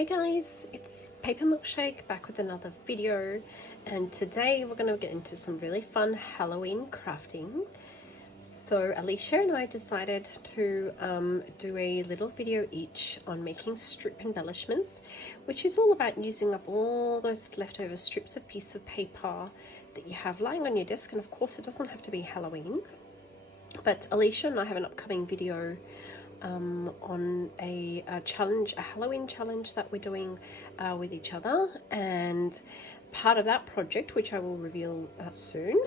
Hey guys, it's Paper Milkshake back with another video, and today we're going to get into some really fun Halloween crafting. So Alicia and I decided to do a little video each on making strip embellishments, which is all about using up all those leftover strips of piece of paper that you have lying on your desk. And of course it doesn't have to be Halloween, but Alicia and I have an upcoming video on a challenge, a Halloween challenge that we're doing with each other, and part of that project, which I will reveal soon,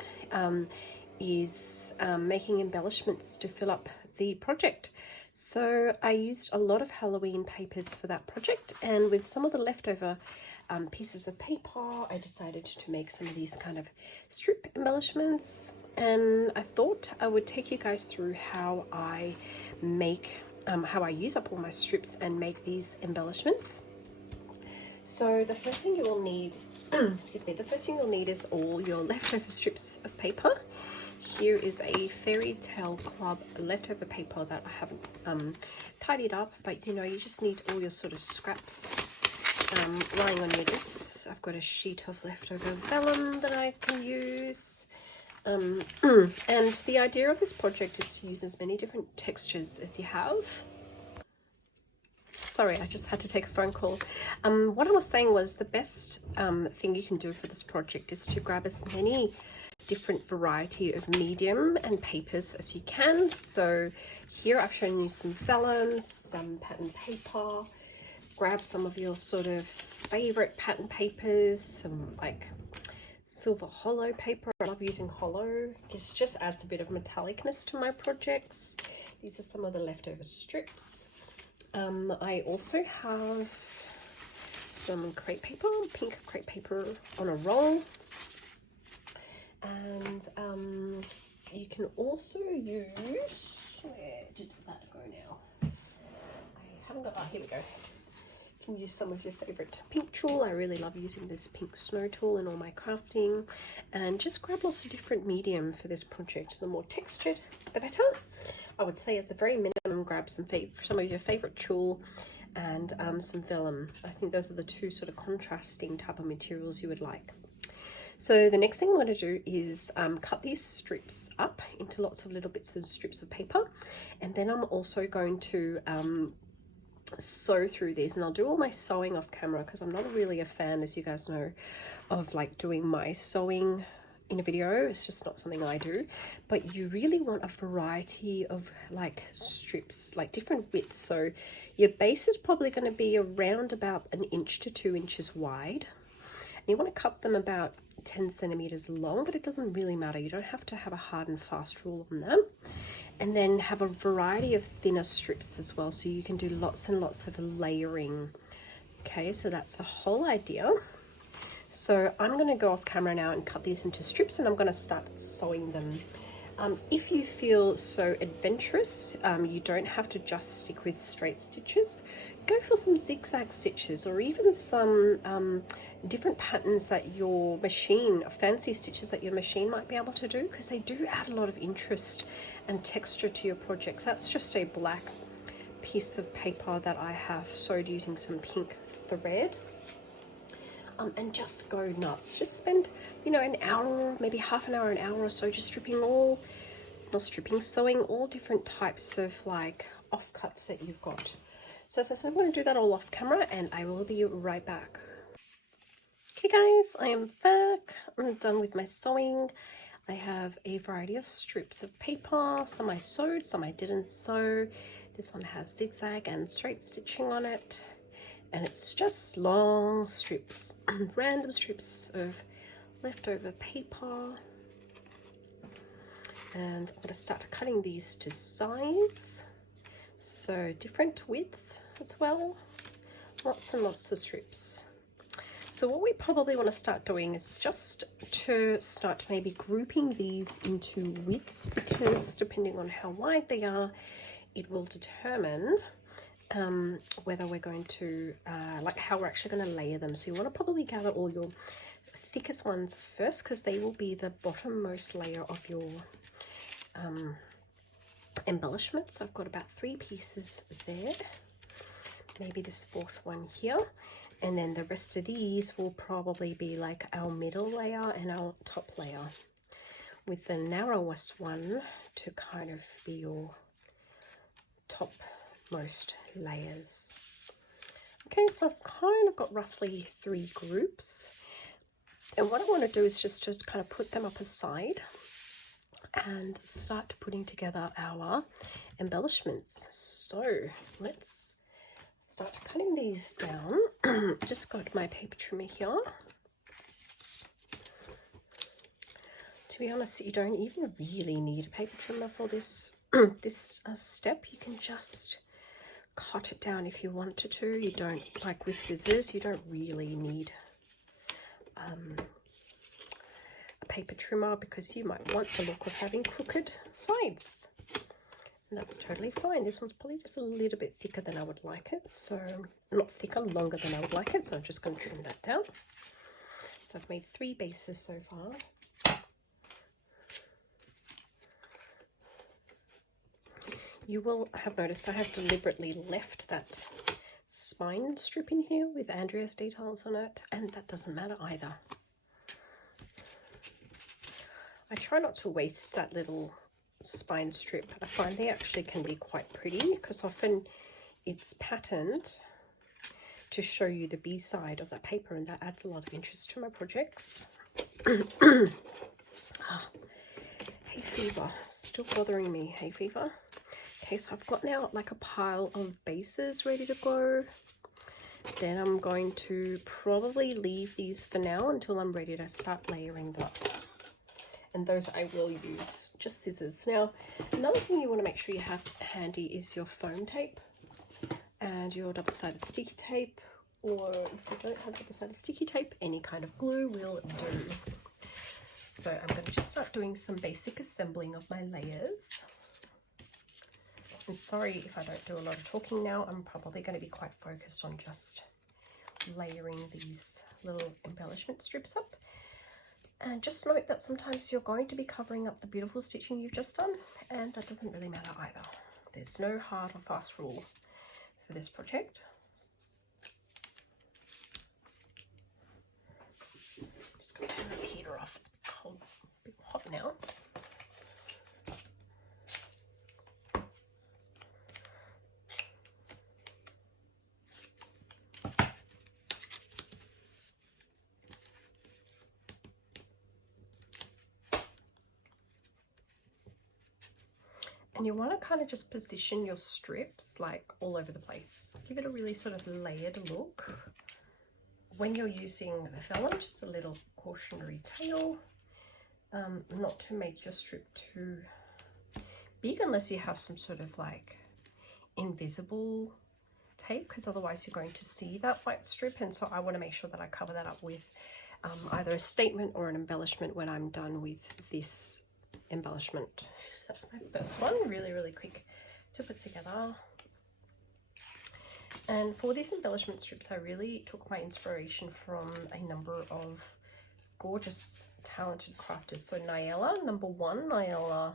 is making embellishments to fill up the project. So I used a lot of Halloween papers for that project, and with some of the leftover pieces of paper I decided to make some of these kind of strip embellishments, and I thought I would take you guys through how I make how I use up all my strips and make these embellishments. So the first thing you will need excuse me, the first thing you'll need is all your leftover strips of paper. Here is a fairy tale club leftover paper that I haven't tidied up, but you know, you just need all your sort of scraps lying on your desk. I've got a sheet of leftover vellum that I can use. And the idea of this project is to use as many different textures as you have. Sorry, I just had to take a phone call. What I was saying was the best thing you can do for this project is to grab as many different variety of medium and papers as you can. So here I've shown you some vellums, some pattern paper. Grab some of your sort of favorite pattern papers, some like silver hollow paper. I love using hollow. It just adds a bit of metallicness to my projects. These are some of the leftover strips. I also have some crepe paper, pink crepe paper on a roll. And you can also use, where did that go now? I haven't got, here we go. You can use some of your favorite pink tool. I really love using this pink snow tool in all my crafting, and just grab lots of different medium for this project. The more textured the better. I would say as a very minimum, grab some of your favorite tulle and some vellum. I think those are the two sort of contrasting type of materials you would like. So the next thing I'm going to do is cut these strips up into lots of little bits of strips of paper, and then I'm also going to sew through these, and I'll do all my sewing off camera because I'm not really a fan, as you guys know, of like doing my sewing in a video. It's just not something I do. But you really want a variety of like strips, like different widths. So your base is probably going to be around about 1 inch to 2 inches wide. And you want to cut them about 10 centimeters long, but it doesn't really matter. You don't have to have a hard and fast rule on them. And then have a variety of thinner strips as well, so you can do lots and lots of layering. Okay, so that's the whole idea. So I'm going to go off camera now and cut these into strips, and I'm going to start sewing them. If you feel so adventurous, you don't have to just stick with straight stitches. Go for some zigzag stitches, or even some different patterns that your machine, fancy stitches that your machine might be able to do, because they do add a lot of interest and texture to your projects. That's just a black piece of paper that I have sewed using some pink thread. And just go nuts. Just spend, you know, an hour, maybe half an hour, an hour or so, just sewing all different types of like offcuts that you've got. So as I said, I'm going to do that all off camera, and I will be right back. Okay guys, I am back. I'm done with my sewing. I have a variety of strips of paper. Some I sewed, some I didn't sew. This one has zigzag and straight stitching on it. And it's just long strips, random strips of leftover paper. And I'm going to start cutting these to size. So different widths as well. Lots and lots of strips. So what we probably want to start doing is just to start maybe grouping these into widths, because depending on how wide they are, it will determine whether we're going to like how we're actually going to layer them. So you want to probably gather all your thickest ones first, because they will be the bottommost layer of your embellishments. So I've got about 3 pieces there. maybe this fourth one here, and then the rest of these will probably be like our middle layer and our top layer, with the narrowest one to kind of be your topmost layers. Okay, so I've kind of got roughly 3 groups, and what I want to do is just kind of put them up aside and start putting together our embellishments. So let's start cutting these down. Just got my paper trimmer here. To be honest, you don't even really need a paper trimmer for this step. You can just cut it down if you wanted to. You don't, like with scissors, you don't really need a paper trimmer, because you might want the look of having crooked sides, and that's totally fine. This one's probably just a little bit thicker than I would like it, so not thicker, longer than I would like it, so I'm just going to trim that down. So I've made 3 bases so far. You will have noticed I have deliberately left that spine strip in here with Andrea's details on it, and that doesn't matter either. I try not to waste that little spine strip. I find they actually can be quite pretty, because often it's patterned to show you the B side of that paper, and that adds a lot of interest to my projects. Hay fever, still bothering me, hay fever. Okay, so I've got now like a pile of bases ready to go. Then I'm going to probably leave these for now until I'm ready to start layering them. And those I will use just scissors. Now, another thing you want to make sure you have handy is your foam tape and your double-sided sticky tape, or if you don't have double-sided sticky tape, any kind of glue will do. So I'm going to just start doing some basic assembling of my layers. I'm sorry if I don't do a lot of talking now. I'm probably going to be quite focused on just layering these little embellishment strips up. And just note that sometimes you're going to be covering up the beautiful stitching you've just done, and that doesn't really matter either. There's no hard or fast rule for this project. Just going to turn the heater off. It's a bit cold, a bit hot now. And you want to kind of just position your strips like all over the place. Give it a really sort of layered look. When you're using vellum, just a little cautionary tale, not to make your strip too big unless you have some sort of like invisible tape, because otherwise you're going to see that white strip. And so I want to make sure that I cover that up with either a statement or an embellishment when I'm done with this embellishment. So that's my first one, really quick to put together. And for these embellishment strips, I really took my inspiration from a number of gorgeous talented crafters. So Nyella, number 1, Nyella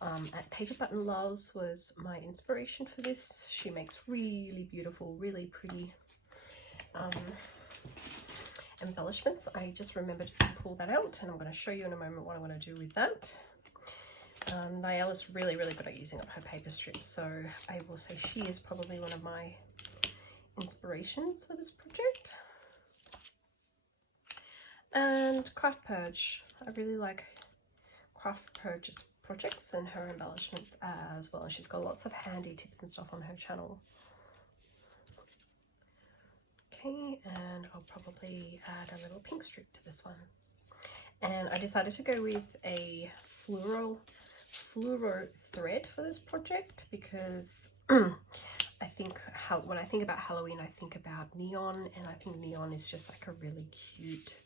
at Paper Button Loves was my inspiration for this. She makes really beautiful, really pretty embellishments. I just remembered to pull that out, and I'm going to show you in a moment what I want to do with that. Nyella's really good at using up her paper strips, so I will say she is probably one of my inspirations for this project. And Craft Purge, I really like Craft Purge's projects and her embellishments as well. She's got lots of handy tips and stuff on her channel. Okay, and I'll probably add a little pink strip to this one. And I decided to go with a fluoro thread for this project because I think when I think about Halloween, I think about neon, and I think neon is just like a really cute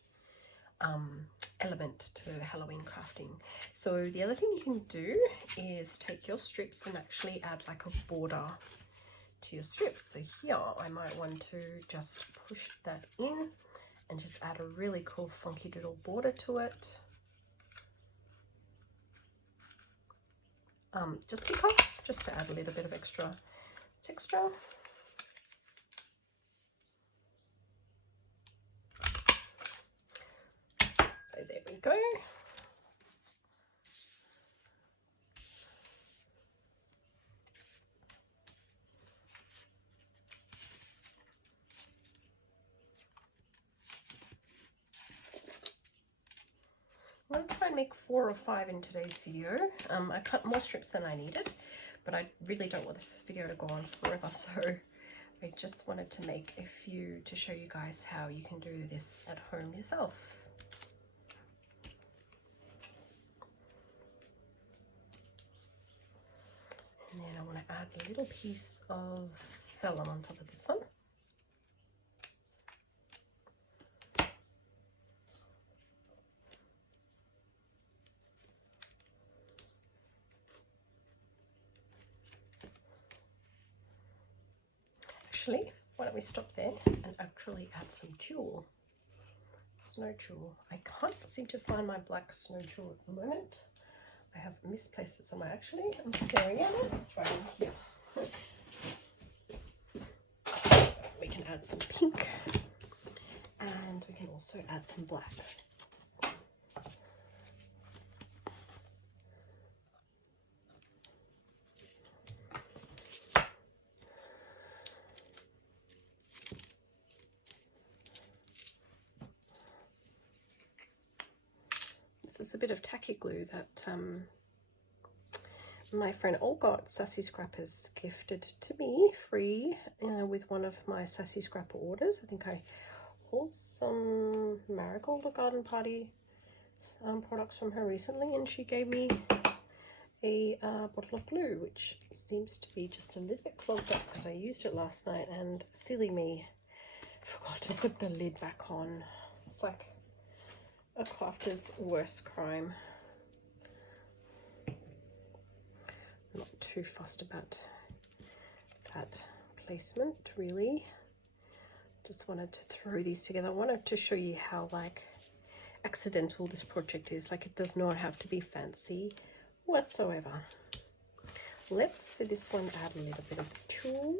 element to Halloween crafting. So the other thing you can do is take your strips and actually add like a border to your strips. So here I might want to just push that in and just add a really cool funky doodle border to it. Just to add a little bit of extra texture. it go. I'm going to try and make 4 or 5 in today's video. I cut more strips than I needed, but I really don't want this video to go on forever, so I just wanted to make a few to show you guys how you can do this at home yourself. And then I want to add a little piece of vellum on top of this one. Actually, why don't we stop there and actually add some tulle, snow tulle. I can't seem to find my black snow tulle at the moment. I have misplaced it somewhere actually. I'm staring at it. It's right in here. We can add some pink and we can also add some black. This is a bit of tacky glue that my friend Olga at Sassy Scrappers gifted to me free with one of my Sassy Scrapper orders. I think I hauled some Marigold or Garden Party products from her recently, and she gave me a bottle of glue, which seems to be just a little bit clogged up because I used it last night and silly me forgot to put the lid back on. It's like a crafter's worst crime. Not too fussed about that placement really. Just wanted to throw these together. I wanted to show you how like accidental this project is. Like, it does not have to be fancy whatsoever. Let's for this one add a little bit of tulle.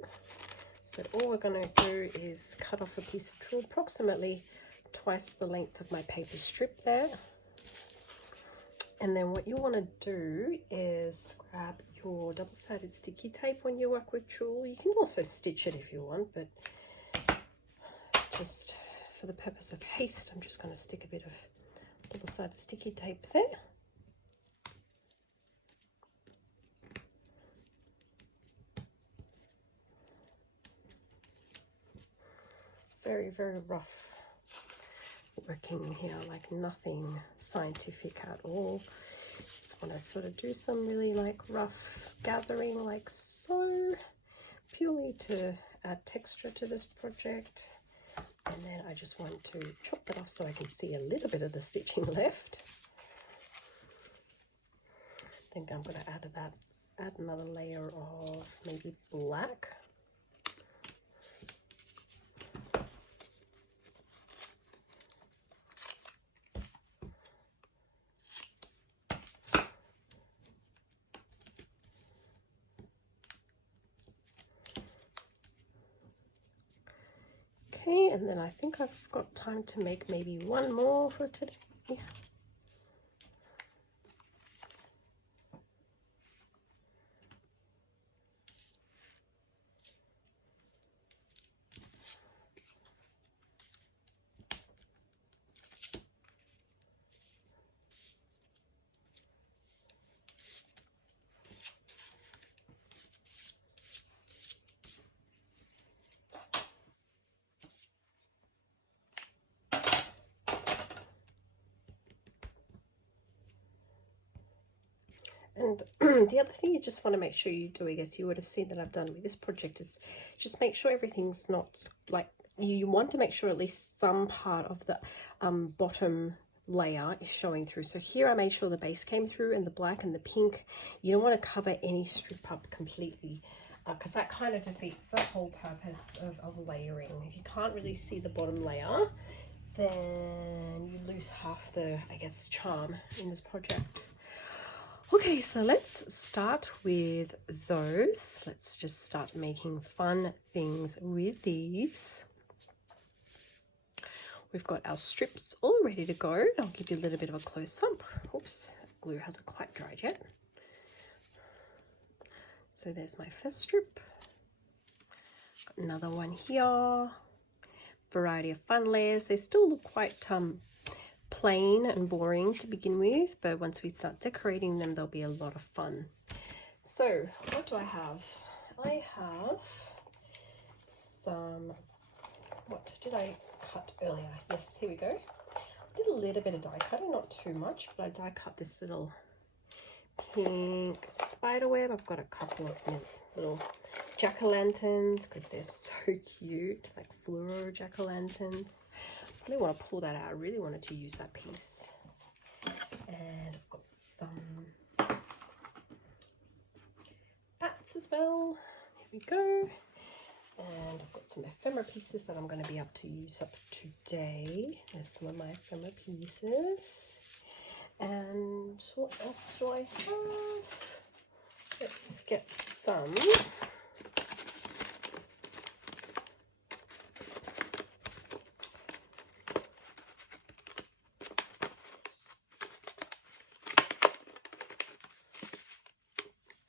So all we're going to do is cut off a piece of tulle approximately twice the length of my paper strip there. And then what you want to do is grab your double-sided sticky tape when you work with tulle. You can also stitch it if you want, but just for the purpose of haste, I'm just going to stick a bit of double-sided sticky tape there. Very, very rough working here, like nothing scientific at all. Just want to sort of do some really like rough gathering like so, purely to add texture to this project. And then I just want to chop that off so I can see a little bit of the stitching left. I think I'm going to add another layer of maybe black. Okay, and then I think I've got time to make maybe one more for today. Yeah. And the other thing you just want to make sure you do, I guess you would have seen that I've done with this project, is just make sure everything's not like, you want to make sure at least some part of the bottom layer is showing through. So here I made sure the base came through and the black and the pink. You don't want to cover any strip up completely because that kind of defeats the whole purpose of layering. If you can't really see the bottom layer, then you lose half the, I guess, charm in this project. Okay, so let's start with those. Let's just start making fun things with these. We've got our strips all ready to go. I'll give you a little bit of a close-up. Oops, glue hasn't quite dried yet. So there's my first strip. Got another one here. Variety of fun layers. They still look quite plain and boring to begin with, but once we start decorating them, they'll be a lot of fun. So what do I have? I have some, what did I cut earlier? Yes, here we go. I did a little bit of die cutting, not too much, but I die cut this little pink spider web. I've got a couple of little jack-o'-lanterns because they're so cute, like fluoro jack-o'-lanterns. I really want to pull that out. I really wanted to use that piece. And I've got some bats as well. Here we go. And I've got some ephemera pieces that I'm going to be able to use up today. There's some of my ephemera pieces. And what else do I have? Let's get some.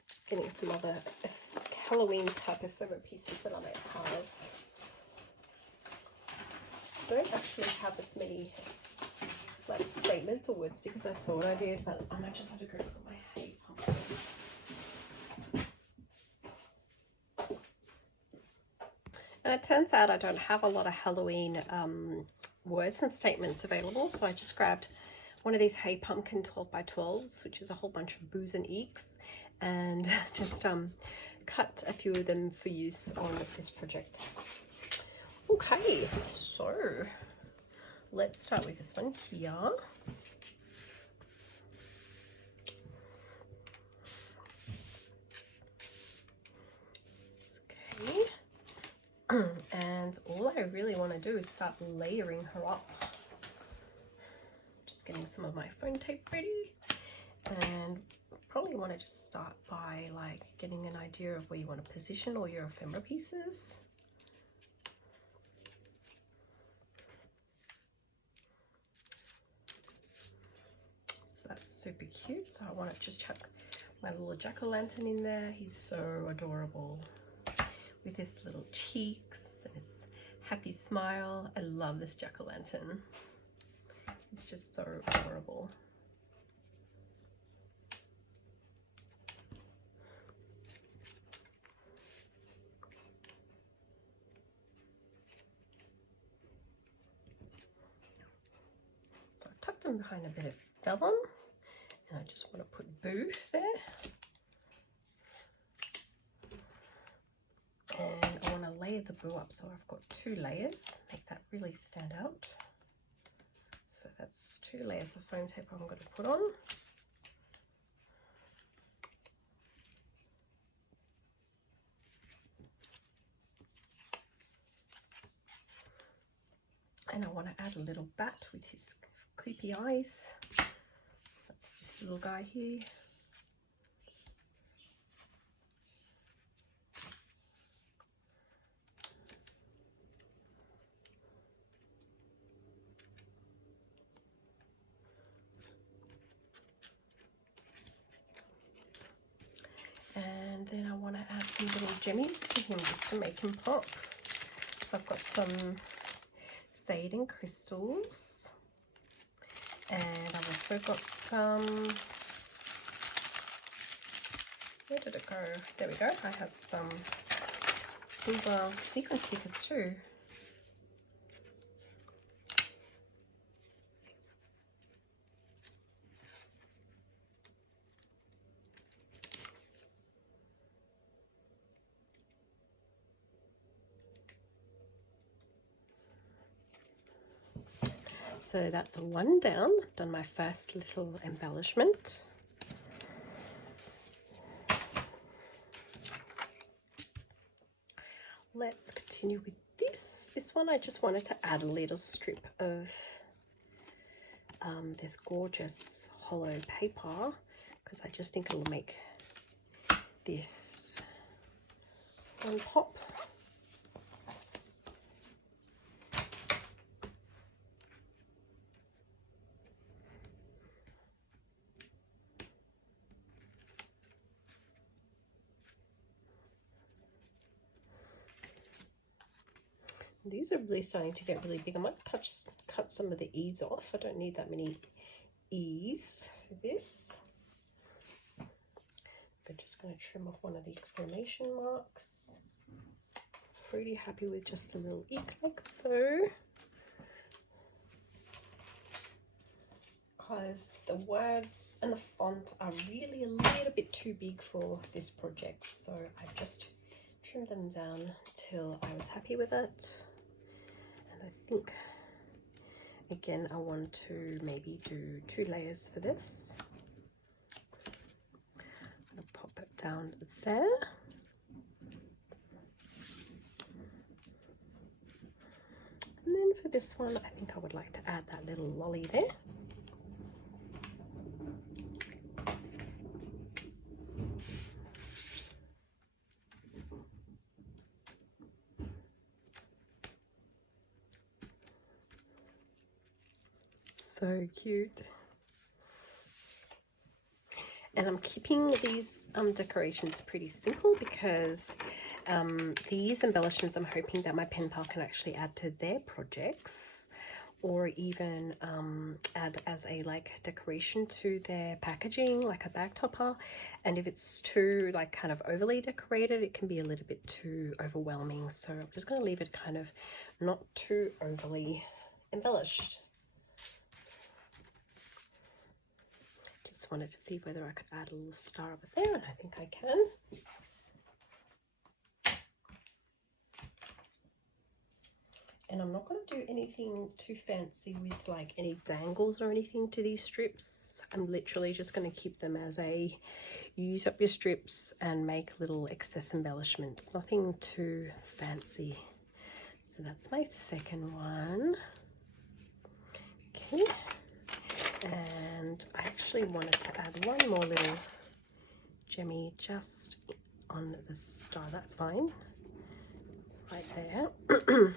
Just getting some other Halloween type ephemera pieces that I might have. I don't actually have as many like statements or word stickers I thought I did, but I might just have to go look at my hay pumpkin. And it turns out I don't have a lot of Halloween words and statements available, so I just grabbed one of these hay pumpkin 12x12s, which is a whole bunch of boos and eeks, and just cut a few of them for use on this project. Okay, so let's start with this one here. Okay. And all I really want to do is start layering her up. Just getting some of my foam tape ready, and probably want to just start by like getting an idea of where you want to position all your ephemera pieces. So that's super cute. So I want to just chuck my little jack-o'-lantern in there. He's so adorable with his little cheeks and his happy smile. I love this jack-o'-lantern. It's just so adorable. So I've tucked him behind a bit of vellum, and I just want to put Boo there. And I want to layer the Boo up, so I've got 2 layers, make that really stand out. So that's 2 layers of foam tape I'm going to put on. And I want to add a little bat with his creepy eyes. That's this little guy here. And then I want to add some little jimmies to him just to make him pop. So I've got some Satan crystals, and I've also got some, where did it go? There we go. I have some silver sequin stickers too. So that's 1 down, done my first little embellishment. Let's continue with this. This one I just wanted to add a little strip of this gorgeous hollow paper, because I just think it'll make this one pop. These are really starting to get really big. I might cut some of the E's off. I don't need that many E's for this. I'm just going to trim off one of the exclamation marks. Pretty happy with just a little E like so. Because the words and the font are really a little bit too big for this project. So I've just trimmed them down till I was happy with it. And I think, again, I want to maybe do 2 layers for this. I'm going to pop it down there. And then for this one, I think I would like to add that little lolly there. So cute. And I'm keeping these decorations pretty simple because these embellishments I'm hoping that my pen pal can actually add to their projects, or even add as a like decoration to their packaging, like a bag topper. And if it's too like kind of overly decorated, it can be a little bit too overwhelming. So I'm just going to leave it kind of not too overly embellished. Wanted to see whether I could add a little star over there, and I think I can. And I'm not going to do anything too fancy with like any dangles or anything to these strips. I'm literally just going to keep them as a use up your strips and make little excess embellishments. Nothing too fancy. So that's my second one. Okay. And I actually wanted to add one more little gemmy just on the star. That's fine. Right there.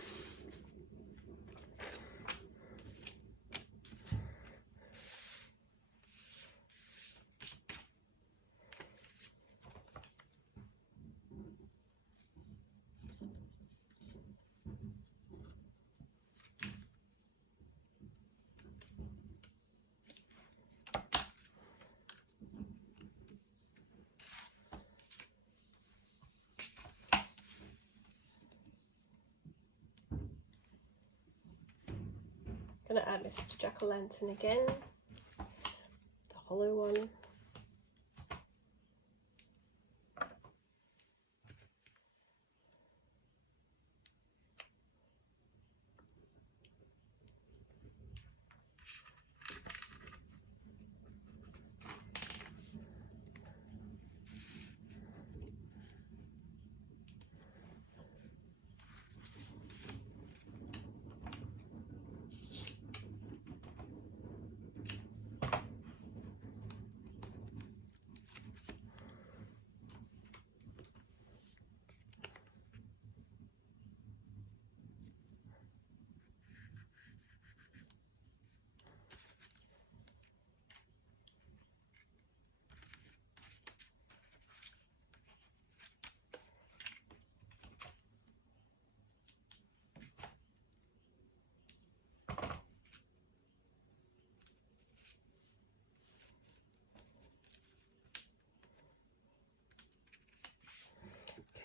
Gonna add Mr. Jack-o'-lantern again, the hollow one.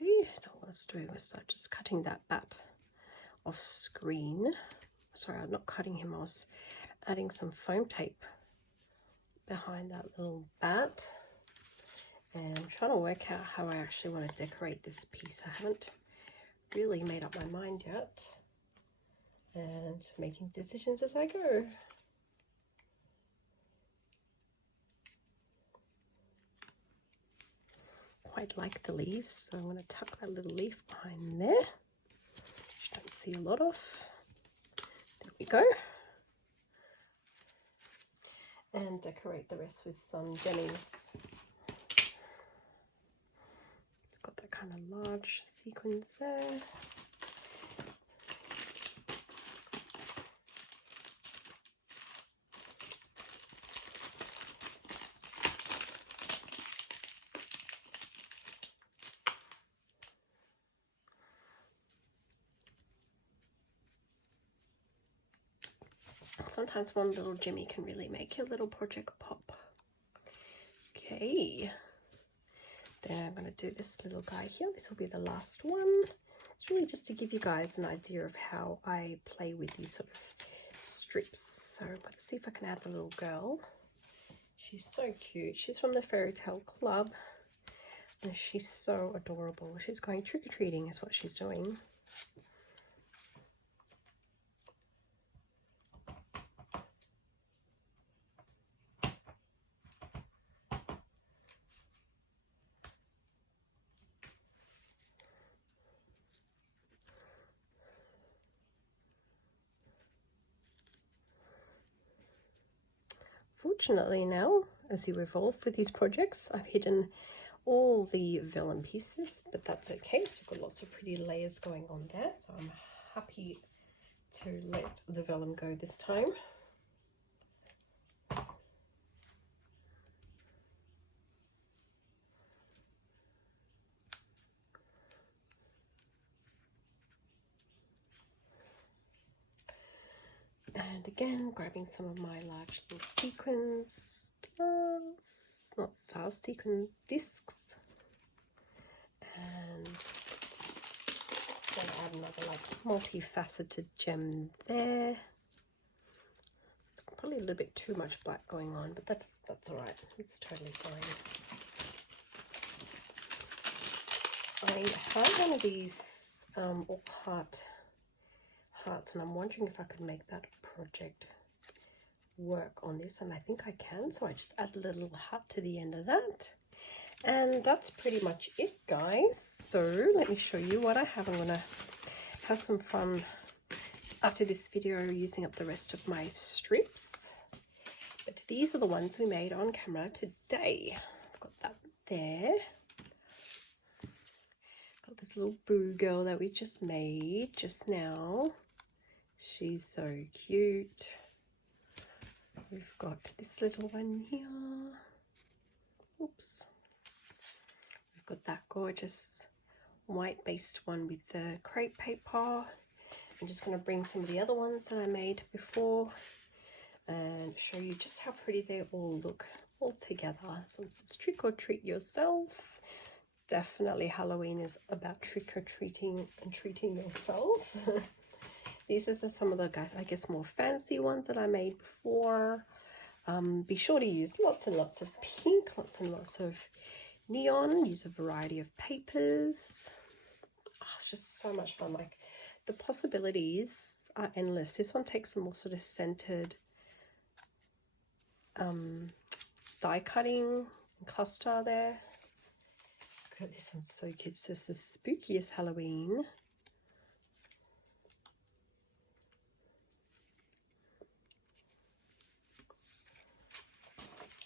Okay, now what I was doing was just cutting that bat off screen. Sorry, I'm not cutting him, I was adding some foam tape behind that little bat. And I'm trying to work out how I actually want to decorate this piece. I haven't really made up my mind yet. And making decisions as I go. Quite like the leaves, so I'm going to tuck that little leaf behind there, which I don't see a lot of. There we go. And decorate the rest with some jemmies. It's got that kind of large sequins there. sometimes one little Jimmy can really make your little project pop. Okay, then I'm going to do this little guy here. This will be the last one. It's really just to give you guys an idea of how I play with these sort of strips. So I'm going to see if I can add the little girl. She's so cute. She's from the Fairy Tale Club. And she's so adorable. She's going trick-or-treating is what she's doing. Fortunately now, as you evolve with these projects, I've hidden all the vellum pieces, but that's okay. So you've got lots of pretty layers going on there. So I'm happy to let the vellum go this time. And again, grabbing some of my large little sequins stars, not stars, sequin discs, and then add another like multifaceted gem there. It's probably a little bit too much black going on, but that's all right. It's totally fine. I have one of these all hearts, and I'm wondering if I could make that project work on this, and I think I can. So I just add a little heart to the end of that, and that's pretty much it, guys. So let me show you what I have. I'm gonna have some fun after this video using up the rest of my strips, but these are the ones we made on camera today. I've got that there. Got this little boo girl that we just made just now. She's so cute. We've got this little one here. Oops. We've got that gorgeous white based one with the crepe paper. I'm just going to bring some of the other ones that I made before and show you just how pretty they all look all together. So it's trick or treat yourself. Definitely Halloween is about trick or treating and treating yourself. These are some of the guys, I guess, more fancy ones that I made before. Be sure to use lots and lots of pink, lots and lots of neon. Use a variety of papers. Oh, it's just so much fun. Like, the possibilities are endless. This one takes some more sort of centered die cutting cluster there. God, this one's so cute. It says the spookiest Halloween.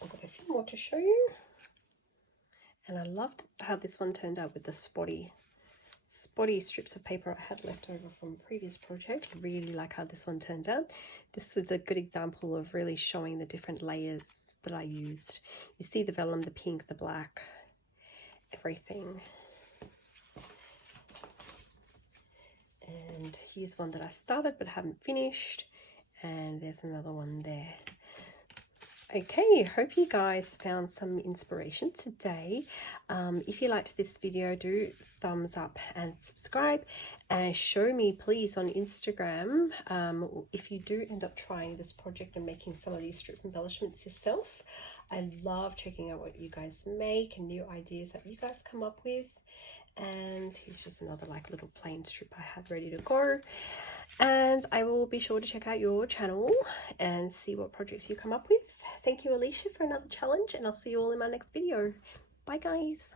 I've got a few more to show you, and I loved how this one turned out with the spotty strips of paper I had left over from a previous project. I really like how this one turns out. This is a good example of really showing the different layers that I used. You see the vellum, the pink, the black, everything. And here's one that I started but haven't finished, and there's another one there. Okay, hope you guys found some inspiration today. If you liked this video, do thumbs up and subscribe, and show me please on Instagram if you do end up trying this project and making some of these strip embellishments yourself. I love checking out what you guys make and new ideas that you guys come up with. And here's just another like little plain strip I had ready to go. And I will be sure to check out your channel and see what projects you come up with. Thank you, Alisha, for another challenge, and I'll see you all in my next video. Bye, guys.